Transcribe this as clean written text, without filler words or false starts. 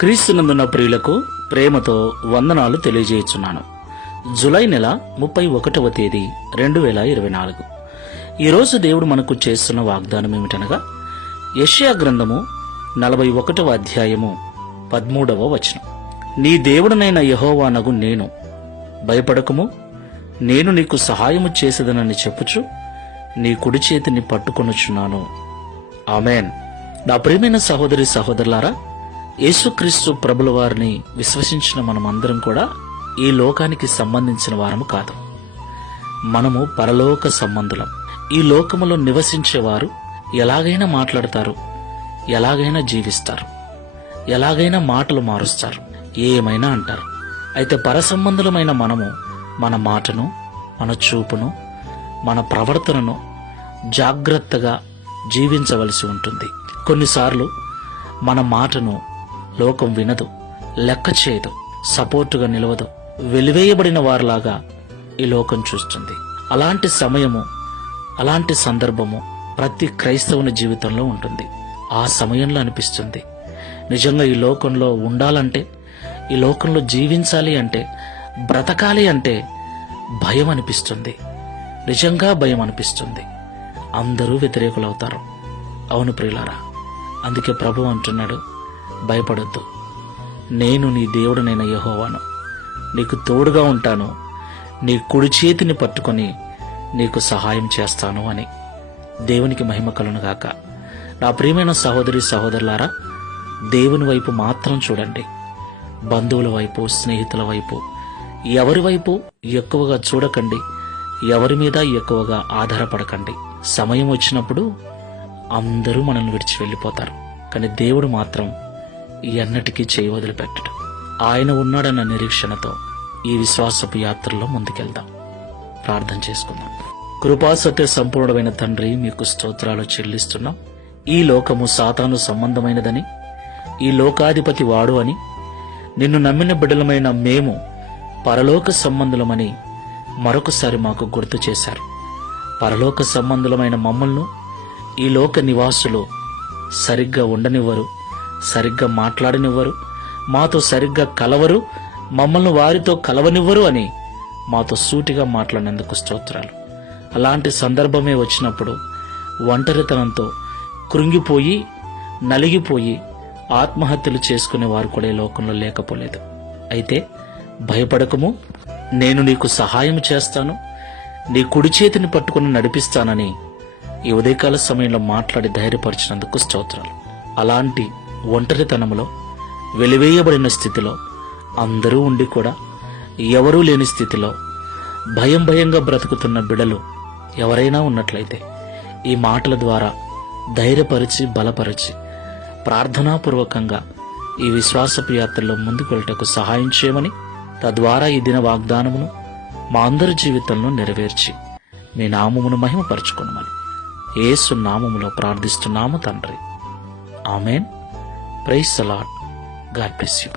క్రీస్తునందున్న ప్రియులకు ప్రేమతో వందనాలు తెలియజేయుచున్నాను. జులై నెల 31వ తేదీ 2024. ఈరోజు దేవుడు మనకు చేస్తున్న వాగ్దానం ఏమిటనగా యెషయా గ్రంథము 41వ అధ్యాయము 13వ వచనం. నీ దేవుడనైన యెహోవానగు నేను, భయపడకుము, నేను నీకు సహాయము చేసేదనని చెప్పుచు నీ కుడి చేతిని పట్టుకొనుచున్నాను. ఆమెన్. నా ప్రియమైన సహోదరి సహోదరులారా, యేసుక్రీస్తు ప్రభుల వారిని విశ్వసించిన మనమందరం కూడా ఈ లోకానికి సంబంధించిన వారము కాదు. మనము పరలోక సంబంధులం. ఈ లోకములో నివసించేవారు ఎలాగైనా మాట్లాడతారు, ఎలాగైనా జీవిస్తారు, ఎలాగైనా మాటలు మారుస్తారు, ఏమైనా అంటారు. అయితే పరసంబంధులమైన మనము మన మాటను, మన చూపును, మన ప్రవర్తనను జాగ్రత్తగా జీవించవలసి ఉంటుంది. కొన్నిసార్లు మన మాటను లోకం వినదు, లెక్క చేయదు, సపోర్టుగా నిలవదు, వెలివేయబడిన వారిలాగా ఈ లోకం చూస్తుంది. అలాంటి సమయము, అలాంటి సందర్భము ప్రతి క్రైస్తవుని జీవితంలో ఉంటుంది. ఆ సమయంలో అనిపిస్తుంది, నిజంగా ఈ లోకంలో ఉండాలంటే, ఈ లోకంలో జీవించాలి అంటే, బ్రతకాలి అంటే భయం అనిపిస్తుంది. నిజంగా భయం అనిపిస్తుంది. అందరూ వ్యతిరేకులవుతారు. అవును ప్రియులారా, అందుకే ప్రభువు అంటున్నాడు, భయపడొద్దు, నేను నీ దేవుడనైన యెహోవాను, నీకు తోడుగా ఉంటాను, నీ కుడి చేతిని పట్టుకొని నీకు సహాయం చేస్తాను అని. దేవునికి మహిమ కలుగునుగాక. నా ప్రియమైన సహోదరి సహోదరులారా, దేవుని వైపు మాత్రం చూడండి. బంధువుల వైపు, స్నేహితుల వైపు, ఎవరి వైపు ఎక్కువగా చూడకండి, ఎవరి మీద ఎక్కువగా ఆధారపడకండి. సమయం వచ్చినప్పుడు అందరూ మనల్ని విడిచి వెళ్ళిపోతారు, కానీ దేవుడు మాత్రం ఎన్నటికీ చేయి వదిలిపెట్టడు. ఆయన ఉన్నాడన్న నిరీక్షణతో ఈ విశ్వాసపు యాత్రలో ముందుకెళ్దాం. ప్రార్థన చేసుకుందాం. కృపాసత్య సంపూర్ణమైన తండ్రి, మీకు స్తోత్రాలు చెల్లిస్తున్నాం. ఈ లోకము సాతాను సంబంధమైనదని, ఈ లోకాధిపతి వాడు అని, నిన్ను నమ్మిన బిడ్డలమైన మేము పరలోక సంబంధులమని మరొకసారి మాకు గుర్తు చేశారు. పరలోక సంబంధులమైన మమ్మల్ని ఈ లోక నివాసులు సరిగ్గా ఉండనివ్వరు, సరిగ్గా మాట్లాడనివ్వరు, మాతో సరిగ్గా కలవరు, మమ్మల్ని వారితో కలవనివ్వరు అని మాతో సూటిగా మాట్లాడినందుకు స్తోత్రాలు. అలాంటి సందర్భమే వచ్చినప్పుడు ఒంటరితనంతో కృంగిపోయి, నలిగిపోయి ఆత్మహత్యలు చేసుకునే వారు కూడా ఈ లోకంలో లేకపోలేదు. అయితే భయపడకము, నేను నీకు సహాయం చేస్తాను, నీ కుడి చేతిని పట్టుకుని నడిపిస్తానని ఈ ఉదయకాల సమయంలో మాట్లాడి ధైర్యపరిచినందుకు స్తోత్రాలు. అలాంటి ఒంటరితనంలో, వెలివేయబడిన స్థితిలో, అందరూ ఉండి కూడా ఎవరూ లేని స్థితిలో భయంగా బ్రతుకుతున్న బిడలు ఎవరైనా ఉన్నట్లయితే ఈ మాటల ద్వారా ధైర్యపరిచి, బలపరిచి, ప్రార్థనాపూర్వకంగా ఈ విశ్వాసపు యాత్రలో ముందుకు వెళ్ళటకు సహాయం చేయమని, తద్వారా ఈ దిన వాగ్దానమును మా అందరి జీవితంలో నెరవేర్చి మీ నామమును మహిమపరచుకొనమని యేసు నామములో ప్రార్థిస్తున్నాము తండ్రి. Amen. Praise the Lord. God bless you.